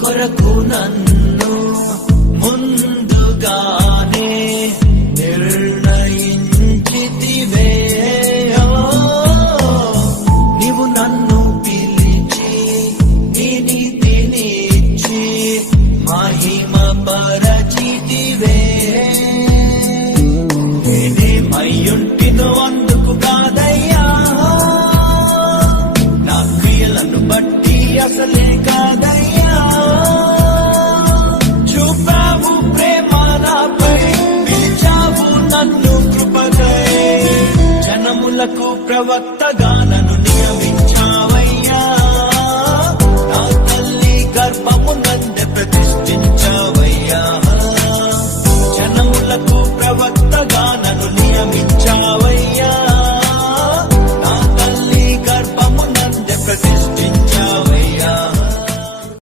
కొరకు నన్ను ముందుగానే నిర్ణయించితివే. నీవు నన్ను పిలిచి నీ నీతినిచ్చి మహిమ పరచితివే. నేనేమయ్యుంటినో అందుకు కాదయ్యా, నా క్రియలను బట్టి అసలే కాదయ్యా. చూపావు ప్రేమ నాపై, పిలిచావు నన్ను కృపకై. జనములకు ప్రవక్తగా నన్ను